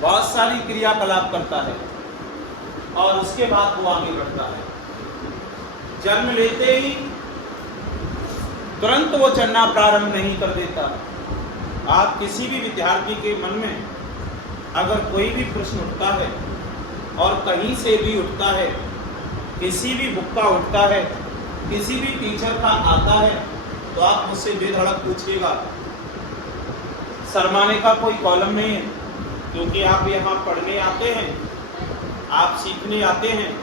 बहुत सारी क्रियाकलाप करता है और उसके बाद वो आगे बढ़ता है। जन्म लेते ही तुरंत वो चलना प्रारंभ नहीं कर देता। आप किसी भी विद्यार्थी के मन में अगर कोई भी प्रश्न उठता है और कहीं से भी उठता है, किसी भी बुक का उठता है, किसी भी टीचर का आता है, तो आप मुझसे बेधड़क पूछिएगा। शर्माने का कोई कॉलम नहीं है, क्योंकि आप यहाँ पढ़ने आते हैं, आप सीखने आते हैं,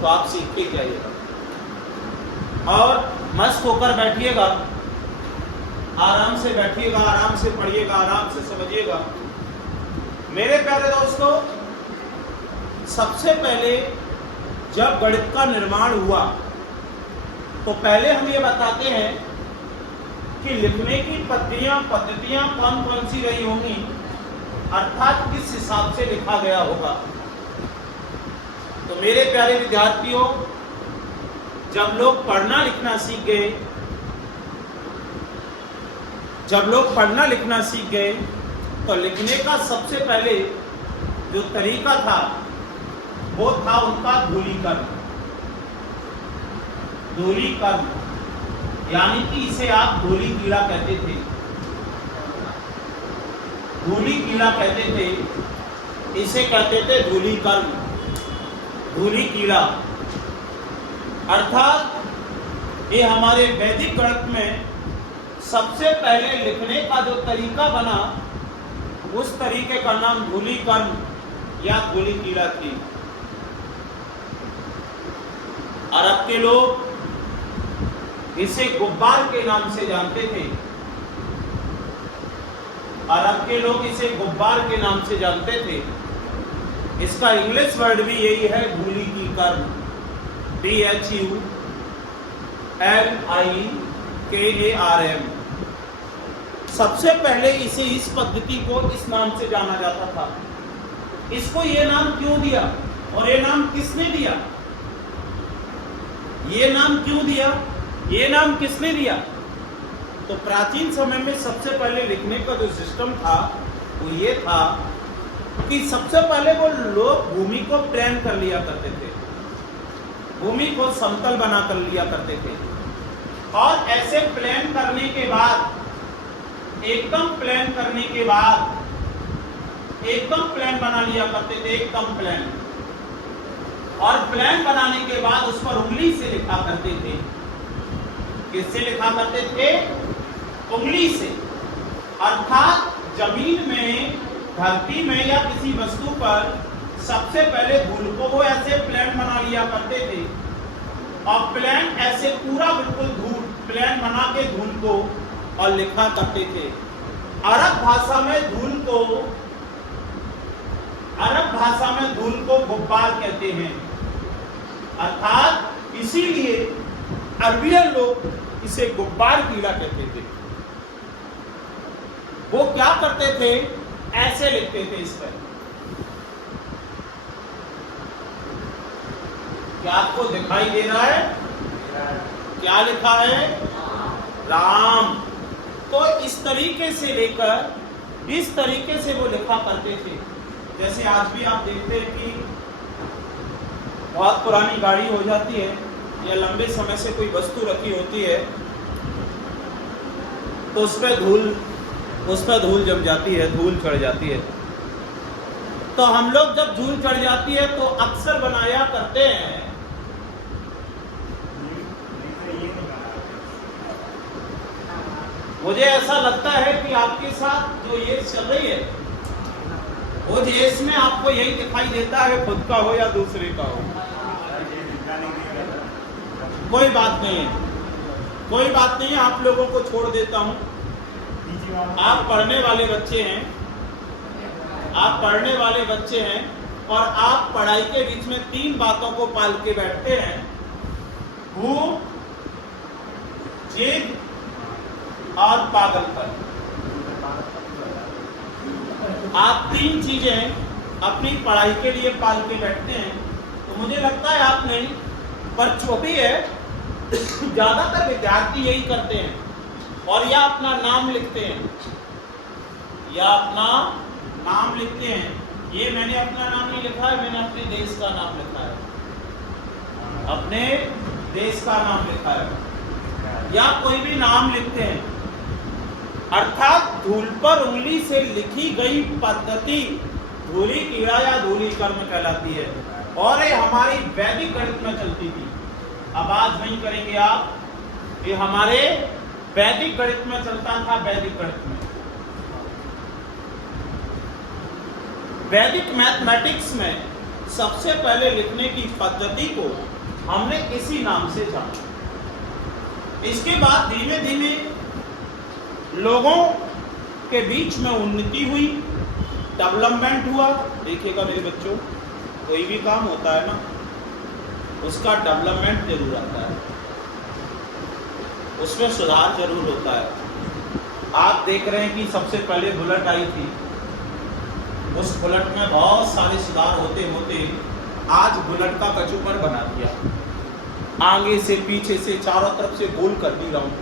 तो आप सीख के जाइएगा और मस्त होकर बैठिएगा, आराम से बैठिएगा, आराम से पढ़िएगा, आराम से समझिएगा। मेरे प्यारे दोस्तों, सबसे पहले जब गणित का निर्माण हुआ तो पहले हम ये बताते हैं कि लिखने की पद्धतियां कौन कौन सी रही होंगी, अर्थात किस हिसाब से लिखा गया होगा। तो मेरे प्यारे विद्यार्थियों, जब लोग पढ़ना लिखना सीख गए, तो लिखने का सबसे पहले जो तरीका था वो था उनका धूलीकरण। यानी कि इसे आप धूली कीड़ा कहते थे। इसे कहते थे धूलीकरण, धूली कीड़ा। अर्थात ये हमारे वैदिक गणित में सबसे पहले लिखने का जो तरीका बना, उस तरीके का नाम धूलीकरण या धूली कीड़ा थी। अरब के लोग इसे गुब्बार के नाम से जानते थे। इसका इंग्लिश वर्ड भी यही है, धूली की कर्ण, DHULIKARM। सबसे पहले इसे इस पद्धति को इस नाम से जाना जाता था। इसको ये नाम क्यों दिया और ये नाम किसने दिया? ये नाम किसने दिया? तो प्राचीन समय में सबसे पहले लिखने का जो सिस्टम था वो ये था कि सबसे पहले वो लोग भूमि को प्लेन कर लिया करते थे, भूमि को समतल बना कर लिया करते थे, और ऐसे प्लेन करने के बाद, एकदम प्लेन बना लिया करते थे, एकदम प्लेन। और प्लेन बनाने के बाद उस पर उंगली से लिखा करते थे। किससे लिखा करते थे? उंगली से। अर्थात जमीन में, धरती में या किसी वस्तु पर सबसे पहले धूल को वो ऐसे प्लेन बना लिया करते थे, और प्लेन ऐसे पूरा बिल्कुल धूल प्लेन बना के धूल को और लिखा करते थे। अरब भाषा में धूल को गुब्बार कहते हैं। अर्थात इसीलिए अरबियन लोग इसे गुब्बार कीड़ा कहते थे। वो क्या करते थे? ऐसे लिखते थे इस पर। क्या आपको दिखाई दे रहा है? क्या लिखा है? राम। तो इस तरीके से लेकर इस तरीके से वो लिखा करते थे। जैसे आज भी आप देखते हैं कि बहुत पुरानी गाड़ी हो जाती है या लंबे समय से कोई वस्तु रखी होती है, तो उस पर धूल जम जाती है, धूल चढ़ जाती है। तो हम लोग जब धूल चढ़ जाती है तो अक्सर बनाया करते हैं, मुझे ऐसा लगता है कि आपके साथ जो ये चल रही है वो देश में आपको यही दिखाई देता है, खुद का हो या दूसरे का हो। कोई बात नहीं है, आप लोगों को छोड़ देता हूं। आप पढ़ने वाले बच्चे हैं और आप पढ़ाई के बीच में 3 बातों को पाल के बैठते हैं, भूख, जिद और पागलपन। आप 3 चीजें अपनी पढ़ाई के लिए पाल के बैठते हैं। तो मुझे लगता है आप नहीं, पर जो भी है ज्यादातर विद्यार्थी यही करते हैं, और या अपना नाम लिखते हैं या अपना नाम लिखते हैं, ये मैंने अपना नाम नहीं लिखा है, मैंने अपने देश का नाम लिखा है, अपने देश का नाम लिखा है, या कोई भी नाम लिखते हैं, अर्थात धूल पर उंगली से लिखी गई पद्धति धूली कीड़ा या धूली कर्म कहलाती है, और ये हमारी वैदिक गणित में चलती थी। अब आज नहीं करेंगे आप, ये हमारे वैदिक गणित में चलता था। वैदिक गणित में, वैदिक मैथमेटिक्स में सबसे पहले लिखने की पद्धति को हमने इसी नाम से जाना। इसके बाद धीमे धीमे लोगों के बीच में उन्नति हुई, डेवलपमेंट हुआ। देखिएगा मेरे बच्चों, कोई भी काम होता है ना, उसका डेवलपमेंट जरूर आता है, उसमें सुधार जरूर होता है। आप देख रहे हैं कि सबसे पहले बुलेट आई थी, उस बुलेट में बहुत सारे सुधार होते होते आज बुलेट का कचूपर बना दिया, आगे से पीछे से चारों तरफ से गोल कर दी, राउंड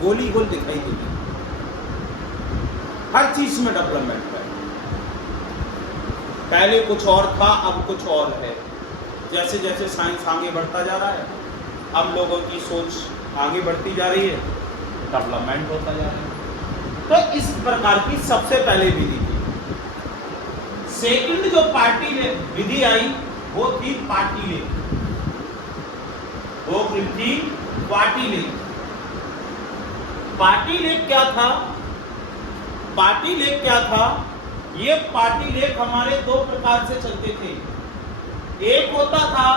गोली गोल दिखाई देती। हर चीज में डेवलपमेंट है। पहले कुछ और था, अब कुछ और है। जैसे जैसे साइंस आगे बढ़ता जा रहा है, अब लोगों की सोच आगे बढ़ती जा रही है, डेवलपमेंट होता जा रहा है। तो इस प्रकार की सबसे पहले विधि थी। सेकंड जो पार्टी विधि आई वो थी पार्टीलेख। वो थी पार्टीलेख। पार्टीलेख क्या था? पार्टीलेख क्या था? ये पार्टीलेख हमारे दो प्रकार से चलते थे। एक होता था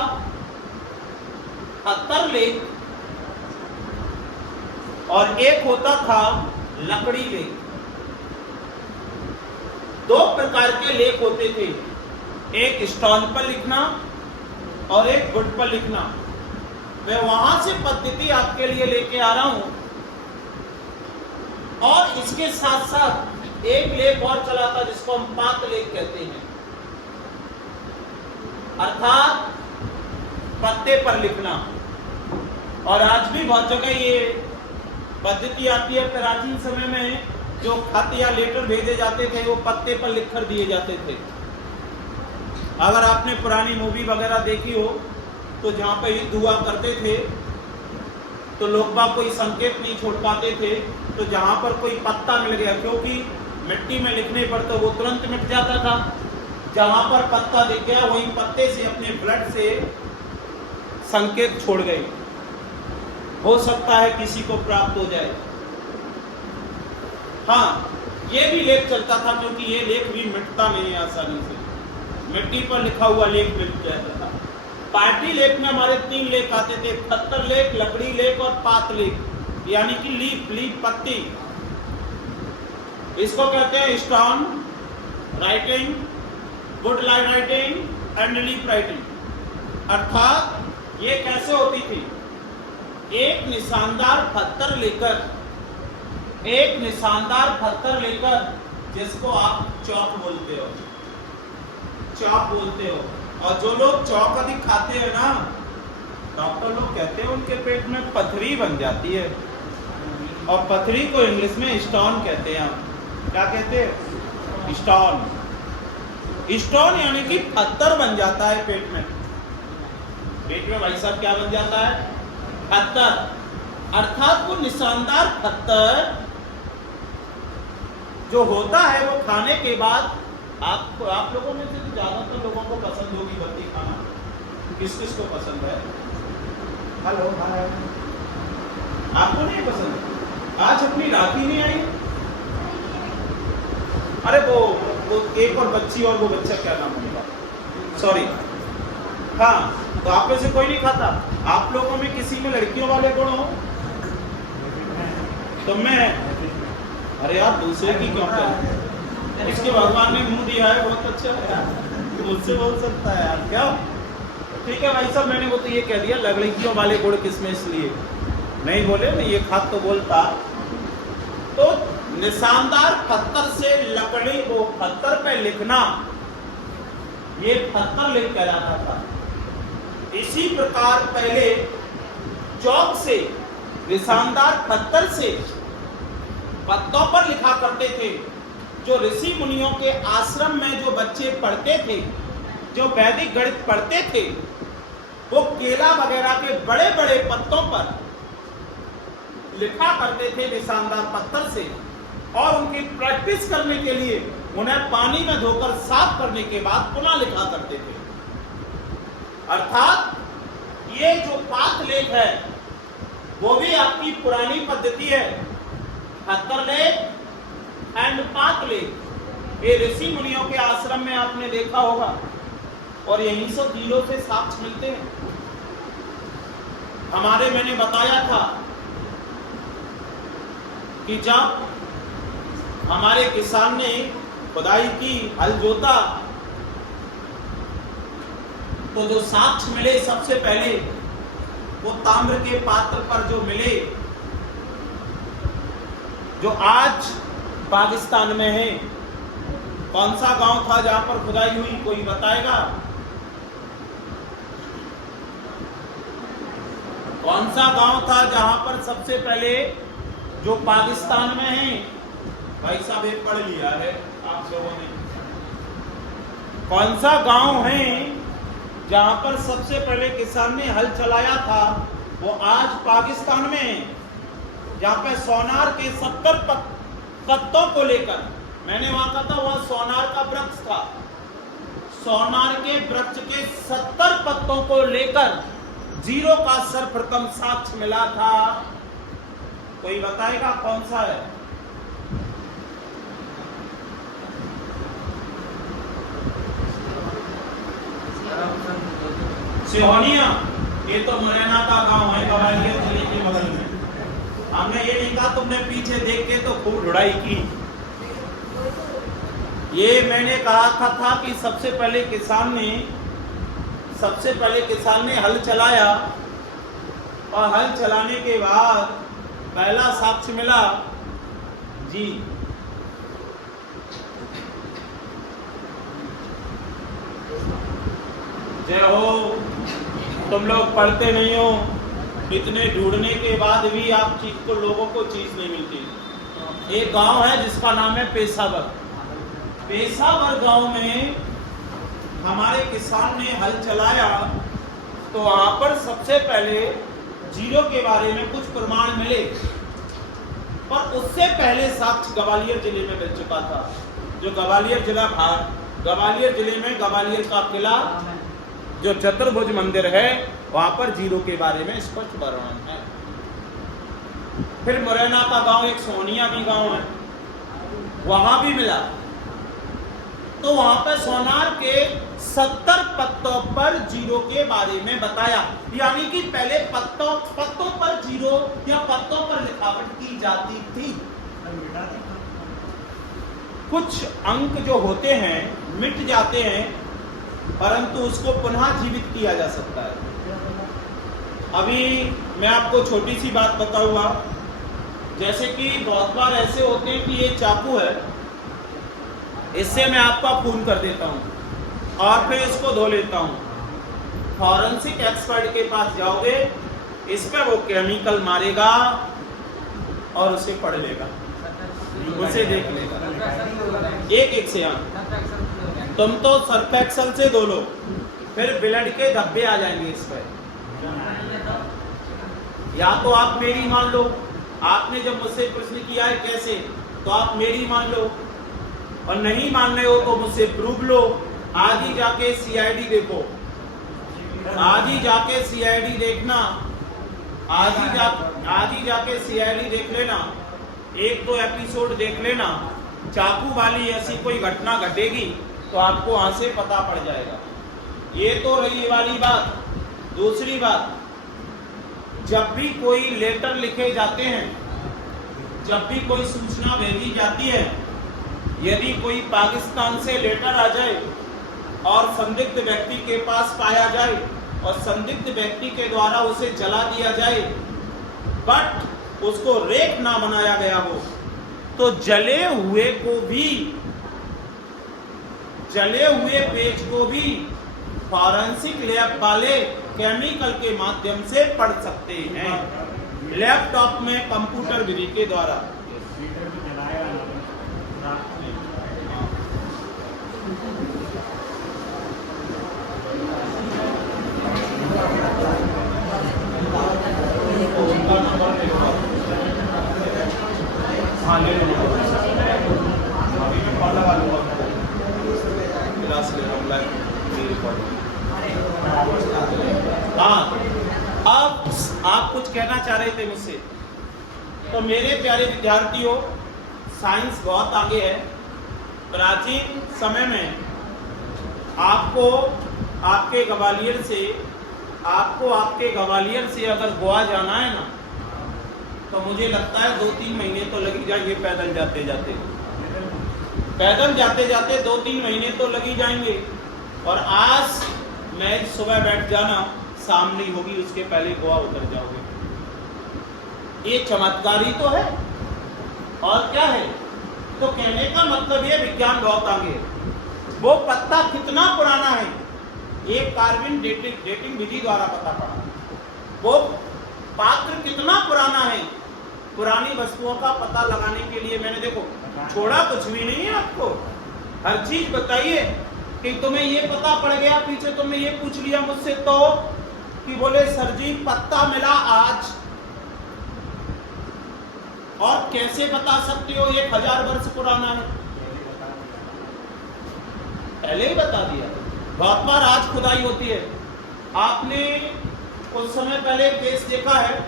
पत्थर लेख और एक होता था लकड़ी लेख। दो प्रकार के लेख होते थे, एक स्टोन पर लिखना और एक वुड पर लिखना। मैं वहां से पद्धति आपके लिए लेके आ रहा हूं, और इसके साथ साथ एक लेख और चला था जिसको हम पात लेख कहते हैं, अर्थात पत्ते पर लिखना। और आज भी बहुत जगह ये पद्धति आती है। प्राचीन समय में जो खत या लेटर भेजे जाते थे वो पत्ते पर लिखकर दिए जाते थे। अगर आपने पुरानी मूवी वगैरह देखी हो तो जहाँ पे युद्ध हुआ करते थे तो लोग बाग कोई संकेत नहीं छोड़ पाते थे, तो जहाँ पर कोई पत्ता मिल गया, क्योंकि मिट्टी में लिखने पर तो वो तुरंत मिट जाता था, जहाँ पर पत्ता दिख गया वहीं पत्ते से अपने ब्लड से संकेत छोड़ गए, हो सकता है किसी को प्राप्त हो जाए। हाँ, ये भी लेख चलता था, क्योंकि ये लेख भी मिटता नहीं आसानी से, मिट्टी पर लिखा हुआ लेख मिट जाता था। पार्टी लेख में हमारे तीन लेख आते थे, पत्थर लेख, लकड़ी लेख और पात लेख, यानी कि लीफ पत्ती। इसको कहते हैं stone writing, would writing and leaf writing. अर्थात ये कैसे होती थी? एक निशानदार पत्थर लेकर जिसको आप चौक बोलते हो, और जो लोग चौक अधिक खाते हैं ना, डॉक्टर लोग कहते हैं उनके पेट में पथरी बन जाती है, और पथरी को इंग्लिश में स्टोन कहते हैं। क्या कहते हैं? स्टोन यानी कि पत्थर बन जाता है पेट में। पेट में भाई साहब क्या बन जाता है? पत्थर। अर्थात वो निशानदार पत्थर जो होता है वो खाने के बाद आप लोगों में से ज्यादातर लोगों को पसंद होगी बत्ती खाना। किस किस को पसंद है? हेलो, आपको नहीं पसंद? आज अपनी राखी नहीं आई? अरे वो एक और बच्ची और वो बच्चा, क्या नाम होगा, सॉरी। हाँ, तो आप में से कोई नहीं खाता? आप लोगों में किसी में लड़कियों वाले गुण हो? तो मैं, अरे यार दूसरे की क्यों करें? इसके भगवान ने मुंह दिया है, बहुत अच्छा है, मुझसे बोल सकता है यार। क्या ठीक है भाई साहब, मैंने वो तो ये कह दिया लड़कियों वाले गुण किसमें, इसलिए नहीं बोले, मैं ये खाद तो बोलता। तो निशानदार पत्थर से लकड़ी, वो पत्थर पे लिखना, ये पत्थर लेख कहलाता था। इसी प्रकार पहले चौक से, निशानदार पत्थर से पत्तों पर लिखा करते थे। जो ऋषि मुनियों के आश्रम में जो बच्चे पढ़ते थे, जो वैदिक गणित पढ़ते थे, वो केला वगैरह के बड़े बड़े पत्तों पर लिखा करते थे निशानदार पत्थर से, और उनकी प्रैक्टिस करने के लिए उन्हें पानी में धोकर साफ करने के बाद पुनः लिखा करते थे। अर्थात ये जो पात लेख है वो भी आपकी पुरानी पद्धति है, खत्तर लेख एंड पात लेख। ये ऋषि मुनियों के आश्रम में आपने देखा होगा, और यहीं से तीरों से साक्ष्य मिलते हैं। हमारे मैंने बताया था कि जब हमारे किसान ने खुदाई की, हल जोता, तो जो साक्ष्य मिले सबसे पहले वो ताम्र के पात्र पर जो मिले, जो आज पाकिस्तान में है। कौन सा गांव था जहां पर खुदाई हुई, कोई बताएगा? कौन सा गांव था जहां पर सबसे पहले, जो पाकिस्तान में है? भाई साहब ये पढ़ लिया है आप लोगों ने। कौन सा गांव है जहां पर सबसे पहले किसान ने हल चलाया था? वो आज पाकिस्तान में है, जहां पे सोनार के 70 पत्तों को लेकर, मैंने वहां कहा था वह सोनार का वृक्ष था, सोनार के वृक्ष के 70 पत्तों को लेकर जीरो का सर्वप्रथम साक्ष्य मिला था। कोई बताएगा कौन सा है? सिहोनिया। ये तो मुरैना का गांव है, ग्वालियर जिले के बगल में। हमने ये नहीं कहा तुमने पीछे देख के तो खूब ढुड़ाई की। ये मैंने कहा था कि सबसे पहले किसान ने हल चलाया, और हल चलाने के बाद पहला साक्ष्य मिला जी। जय हो। तुम लोग पढ़ते नहीं हो, इतने ढूंढने के बाद भी आप चीज को, लोगों को चीज नहीं मिलती। एक गांव है जिसका नाम है पेशावर। पेशावर गांव में हमारे किसान ने हल चलाया, तो वहां पर सबसे पहले जीरो के बारे में कुछ प्रमाण मिले, पर उससे पहले साक्ष्य ग्वालियर जिले में मिल चुका था। जो ग्वालियर जिला ग्वालियर जिले में ग्वालियर का किला, जो चतुर्भुज मंदिर है, वहां पर जीरो के बारे में स्पष्ट वर्णन है। फिर मुरैना का गांव, एक सोनिया भी गांव है, वहां भी मिला। तो वहां पर सोनार के 70 पत्तों पर जीरो के बारे में बताया, यानी कि पहले पत्तों पर जीरो या पत्तों पर लिखावट की जाती थी। कुछ अंक जो होते हैं मिट जाते हैं, परंतु उसको पुनः जीवित किया जा सकता है। अभी मैं आपको छोटी सी बात बताऊंगा, जैसे कि बहुत बार ऐसे होते हैं कि ये चाकू है, इससे मैं आपका खून कर देता हूं और फिर इसको धो लेता हूं। फॉरेंसिक एक्सपर्ट के पास जाओगे, इस पर वो केमिकल मारेगा और उसे पढ़ लेगा, उसे देख लेगा एक से। तुम तो सर्फ एक्सल से धो लो, फिर ब्लड के धब्बे आ जाएंगे इस पर। या तो आप मेरी मान लो, आपने जब मुझसे प्रश्न किया है कैसे, तो आप मेरी मान लो, और नहीं मान रहे हो तो मुझसे प्रूफ लो। आज ही जाके सीआईडी देखो, आज ही जाके सीआईडी देखना, आज ही जाके सीआईडी देख लेना, 1-2 एपिसोड देख लेना। चाकू वाली ऐसी कोई घटना घटेगी तो आपको वहां से पता पड़ जाएगा। ये तो रही ये वाली बात। दूसरी बात, जब भी कोई लेटर लिखे जाते हैं, जब भी कोई सूचना भेजी जाती है, यदि कोई पाकिस्तान से लेटर आ जाए और संदिग्ध व्यक्ति के पास पाया जाए और संदिग्ध व्यक्ति के द्वारा उसे जला दिया जाए, बट उसको रेप ना बनाया गया हो, तो जले हुए पेज को भी फॉरेंसिक लैब वाले केमिकल के माध्यम से पढ़ सकते हैं, लैपटॉप में कंप्यूटर विधि के द्वारा। हाँ, अब आप कुछ कहना चाह रहे थे मुझसे। तो मेरे प्यारे विद्यार्थियों, साइंस बहुत आगे है। प्राचीन समय में आपको आपके ग्वालियर से अगर गोवा जाना है ना, तो मुझे लगता है 2-3 महीने तो लग ही जाएंगे। पैदल जाते जाते 2-3 महीने तो लग ही जाएंगे। और आज मैं सुबह बैठ जाना, शाम नहीं होगी उसके पहले गोवा उतर जाओगे। ये चमत्कार ही तो है, और क्या है। तो कहने का मतलब ये विज्ञान बहुत आगे है। वो पत्ता कितना पुराना है, एक कार्बन डेटिंग विधि द्वारा पता पड़ा। वो पात्र कितना पुराना है, पुरानी वस्तुओं का पता लगाने के लिए मैंने देखो छोड़ा कुछ भी नहीं है आपको। हर चीज बताइए कि तुम्हें ये पता पड़ गया, पीछे तुमने ये पूछ लिया मुझसे तो कि बोले सर जी पत्ता मिला आज, और कैसे बता सकते हो 1000 वर्ष पुराना है? पहले ही बता दिया। बहुत बार आज खुदाई होती है। आपने कुछ समय पहले केस देखा है,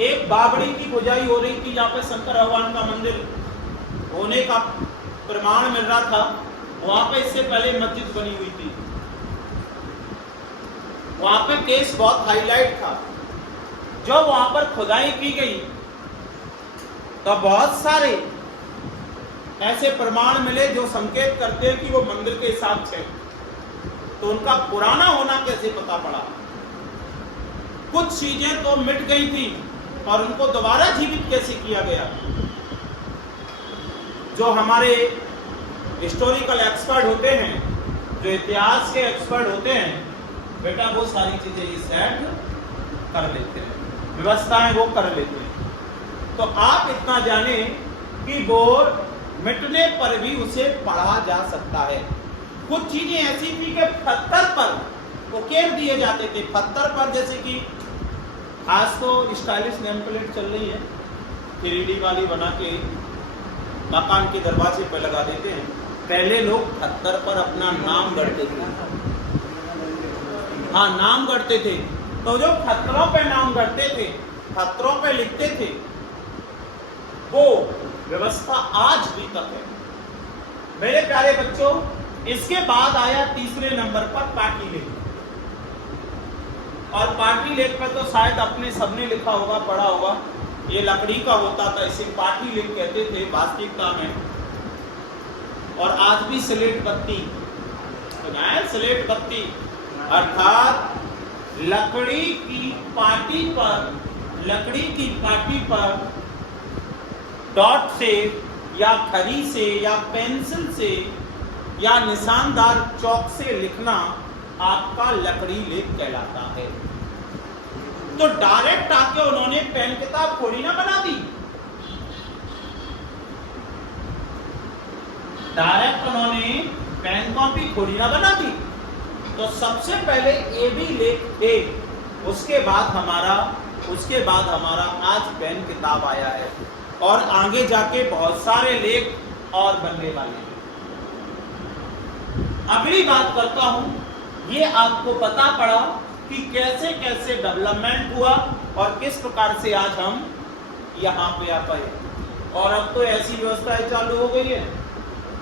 एक बावड़ी की खुदाई हो रही थी, यहाँ पे शंकर भगवान का मंदिर होने का प्रमाण मिल रहा था। वहां पे इससे पहले मस्जिद बनी हुई थी। वहां पे केस बहुत हाईलाइट था। जब वहां पर खुदाई की गई तो बहुत सारे ऐसे प्रमाण मिले जो संकेत करते हैं कि वो मंदिर के हिसाब से, तो उनका पुराना होना कैसे पता पड़ा? कुछ चीजें तो मिट गई थी और उनको दोबारा जीवित कैसे किया गया? जो हमारे हिस्टोरिकल एक्सपर्ट होते हैं, जो इतिहास के एक्सपर्ट होते हैं, बेटा वो सारी चीजें सेट कर लेते हैं, व्यवस्थाएं वो कर लेते हैं। तो आप इतना जाने कि बोर मिटने पर भी उसे पढ़ा जा सकता है। कुछ चीजें ऐसी थी कि पत्थर पर उकेर दिए जाते थे, पत्थर पर, जैसे कि आज तो स्टाइलिश नेम प्लेट चल रही है, 3D वाली बना के मकान के दरवाजे पर लगा देते हैं। पहले लोग पत्थर पर अपना नाम गढ़ते थे। हाँ, नाम गढ़ते थे। तो जो पत्थरों पे नाम गढ़ते थे, पत्थरों पे लिखते थे, वो व्यवस्था आज भी तक है। मेरे प्यारे बच्चों, इसके बाद आया तीसरे नंबर पर पाटी लेख। और पाटी लेख पर तो शायद अपने सबने लिखा होगा, पढ़ा होगा। ये लकड़ी का होता था, इसे पाटी लेख कहते थे वास्तविकता में। और आज भी स्लेट बत्ती, स्लेट बत्ती अर्थात लकड़ी की पाटी पर डॉट से या खरी से या पेंसिल से या निशानदार चौक से लिखना आपका लकड़ी लेख कहलाता है। तो डायरेक्ट आके उन्होंने पेन किताब थोड़ी ना बना दी, डायरेक्ट उन्होंने पेन कॉपी थोड़ी ना बना दी। तो सबसे पहले ये भी लेख थे, उसके बाद हमारा आज पेन किताब आया है, और आगे जाके बहुत सारे लेख और बनने वाले हैं। अगली बात करता हूं, ये आपको पता पड़ा कि कैसे कैसे डेवलपमेंट हुआ और किस प्रकार से आज हम यहाँ पे आ पाए। और अब तो ऐसी व्यवस्थाएं चालू हो गई है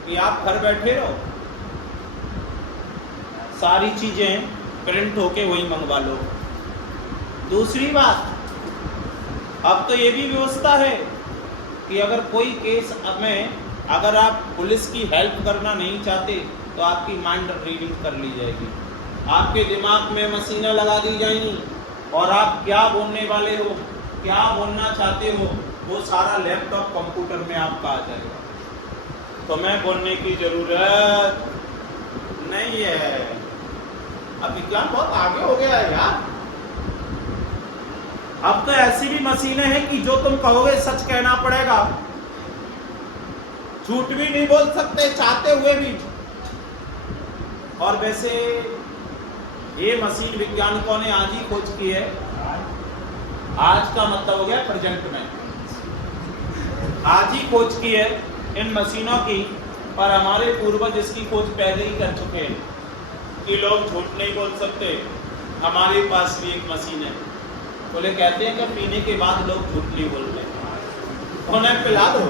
कि आप घर बैठे रहो, सारी चीजें प्रिंट होके वही मंगवा लो। दूसरी बात, अब तो ये भी व्यवस्था है कि अगर कोई केस में अगर आप पुलिस की हेल्प करना नहीं चाहते तो आपकी माइंड रीडिंग कर ली जाएगी, आपके दिमाग में मशीनें लगा दी जाएंगी, और आप क्या बोलने वाले हो, क्या बोलना चाहते हो, वो सारा लैपटॉप कंप्यूटर में आपका आ जाएगा। तो मैं बोलने की जरूरत नहीं है। अब विज्ञान बहुत आगे हो गया है यार। अब तो ऐसी भी मशीनें हैं कि जो तुम कहोगे सच कहना पड़ेगा, झूठ भी नहीं बोल सकते चाहते हुए भी। और वैसे ये मशीन वैज्ञानिकों ने आज ही खोज की है। आज का मतलब हो गया प्रेजेंट में, आज ही खोज की है इन मशीनों की। पर हमारे पूर्वज इसकी खोज पहले ही कर चुके हैं कि लोग झूठ नहीं बोल सकते। हमारे पास भी एक मशीन है। बोले कहते हैं कि पीने के बाद लोग झूठ नहीं बोलते, उन्हें पिला दो,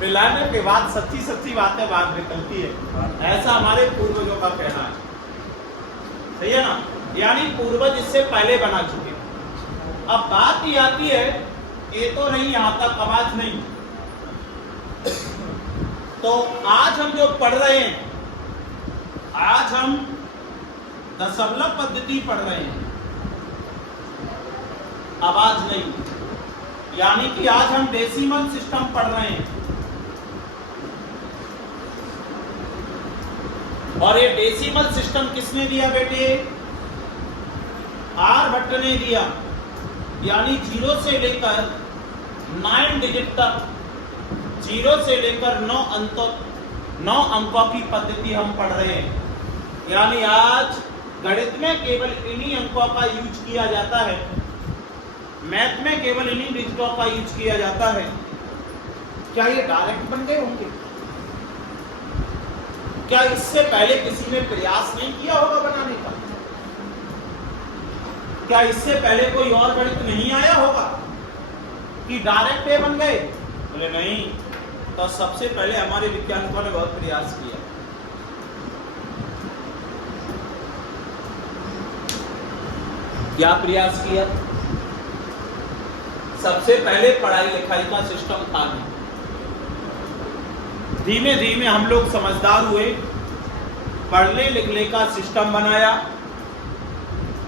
पिलाने के बाद सच्ची सच्ची बातें बाहर निकलती है। ऐसा हमारे पूर्वजों का कहना है, सही है ना। यानी पूर्वज इससे पहले बना चुके। अब बात ये आती है, ये तो नहीं यहाँ तक आवाज नहीं, तो आज हम जो पढ़ रहे हैं, आज हम दशमलव पद्धति पढ़ रहे हैं, आवाज नहीं, यानी कि आज हम डेसिमल सिस्टम पढ़ रहे हैं। और ये डेसिमल सिस्टम किसने दिया बेटे? आर्यभट्ट ने दिया। यानी 0 से लेकर 9 डिजिट तक, 0 से लेकर 9 अंकों की पद्धति हम पढ़ रहे हैं। यानी आज गणित में केवल इन्हीं अंकों का यूज किया जाता है, मैथ में केवल इन्हीं डिजिटों का यूज किया जाता है। क्या ये डायरेक्ट बन गए होंगे? क्या इससे पहले किसी ने प्रयास नहीं किया होगा बनाने का? क्या इससे पहले कोई और गणित नहीं आया होगा कि डायरेक्ट ये बन गए? बोले नहीं, तो सबसे पहले हमारे वैज्ञानिकों ने बहुत प्रयास किया। क्या प्रयास किया? सबसे पहले पढ़ाई लिखाई का सिस्टम था नहीं। धीमे धीमे हम लोग समझदार हुए, पढ़ने लिखने का सिस्टम बनाया।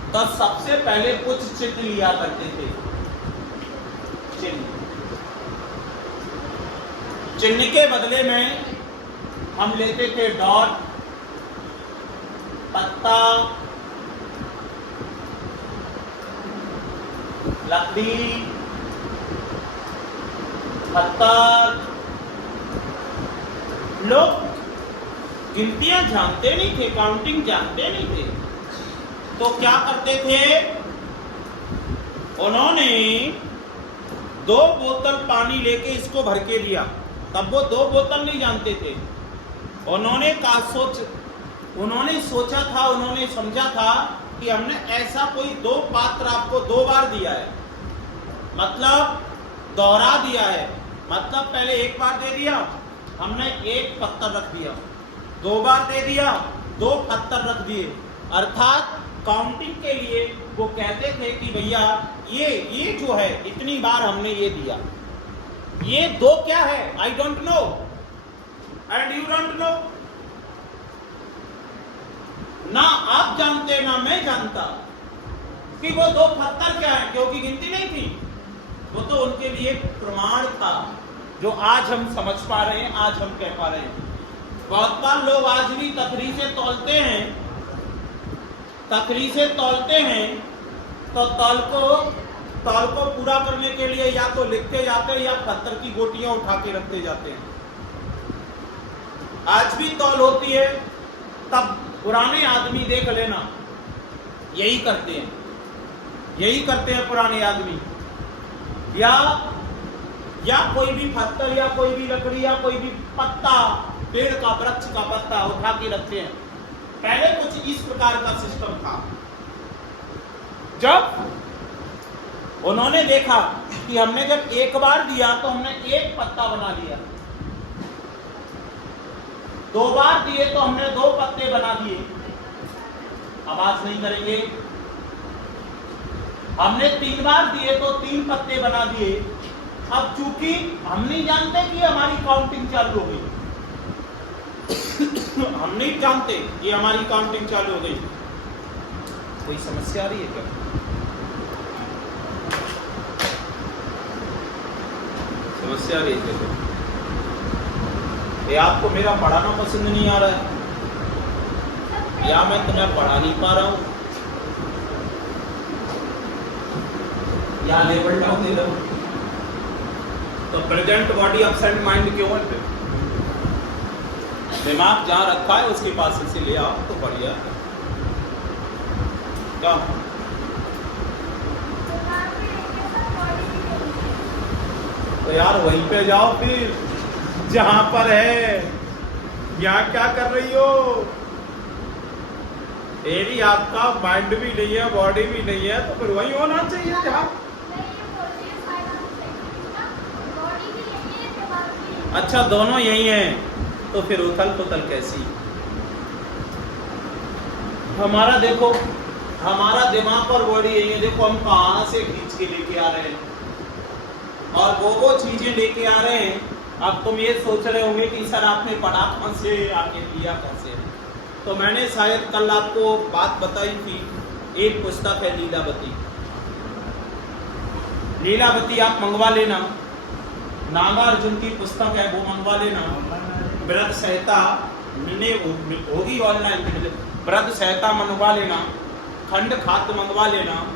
तो सबसे पहले कुछ चिन्ह लिया करते थे, चिन्ह के बदले में हम लेते थे डॉट, पत्ता, लकड़ी, पत्थर। लोग गिनतियां जानते नहीं थे, काउंटिंग जानते नहीं थे, तो क्या करते थे? उन्होंने 2 बोतल पानी लेके इसको भर के दिया। तब वो 2 बोतल नहीं जानते थे। उन्होंने सोचा था, उन्होंने समझा था कि हमने ऐसा कोई 2 पात्र आपको 2 बार दिया है, मतलब दोहरा दिया है, मतलब पहले 1 बार दे दिया, हमने 1 पत्थर रख दिया, 2 बार दे दिया, 2 पत्थर रख दिए। अर्थात काउंटिंग के लिए वो कहते थे कि भैया ये जो है इतनी बार हमने ये दिया, ये 2 क्या है? I don't know and you don't know. ना आप जानते ना मैं जानता कि वो 2 पत्थर क्या है, क्योंकि गिनती नहीं थी। वो तो उनके लिए प्रमाण था, जो आज हम समझ पा रहे हैं, आज हम कह पा रहे हैं। बहुत बार लोग आज भी तखरी से तौलते हैं, तखरी से तौलते हैं, तो तौल को पूरा करने के लिए या तो लिखते जाते हैं या पत्थर की गोटियां उठा के रखते जाते हैं। आज भी तौल होती है, तब पुराने आदमी देख लेना यही करते हैं, यही करते हैं पुराने आदमी। या कोई भी पत्थर या कोई भी लकड़ी या कोई भी पत्ता, पेड़ का, वृक्ष का पत्ता उठा के रखते हैं। पहले कुछ इस प्रकार का सिस्टम था। जब उन्होंने देखा कि हमने जब 1 बार दिया तो हमने 1 पत्ता बना लिया, 2 बार दिए तो हमने 2 पत्ते बना दिए। आवाज नहीं करेंगे। हमने 3 बार दिए तो 3 पत्ते बना दिए। अब चूंकि हम नहीं जानते कि हमारी काउंटिंग चालू हो गई, हम नहीं जानते कि हमारी काउंटिंग चालू हो गई। कोई समस्या आ रही है क्या? समस्या आ रही है क्या? ये आपको मेरा पढ़ाना पसंद नहीं आ रहा है, या मैं तुम्हें पढ़ा नहीं पा रहा हूं, या लेवल डाउन दे रहा हूं? तो प्रेजेंट बॉडी एब्सेंट माइंड क्यों है? फिर दिमाग जहां रखा है उसके पास इसे ले आओ तो बढ़िया। क्या तो यार वहीं पे जाओ फिर जहां पर है। यहाँ क्या कर रही हो? ये भी आपका माइंड भी नहीं है, बॉडी भी नहीं है, तो फिर वही होना चाहिए जहाँ। अच्छा, दोनों यही हैं, तो फिर उथल पुथल कैसी? हमारा देखो, हमारा दिमाग और बॉडी यही है। देखो हम कहाँ से खींच के लेके आ रहे हैं और वो चीजें लेके आ रहे हैं। अब तुम ये सोच रहे होंगे कि सर आपने पढ़ा कहाँ से, आके लिया कैसे? तो मैंने शायद कल आपको बात बताई थी, एक पुस्तक है लीलावती। लीलावती आप मंगवा लेना, नागार्जुन की पुस्तक है, वो मंगवा लेना। व्रत संहिता मिले होगी ऑनलाइन, व्रत संहिता मंगवा लेना, खंड खाद्य मंगवा लेना।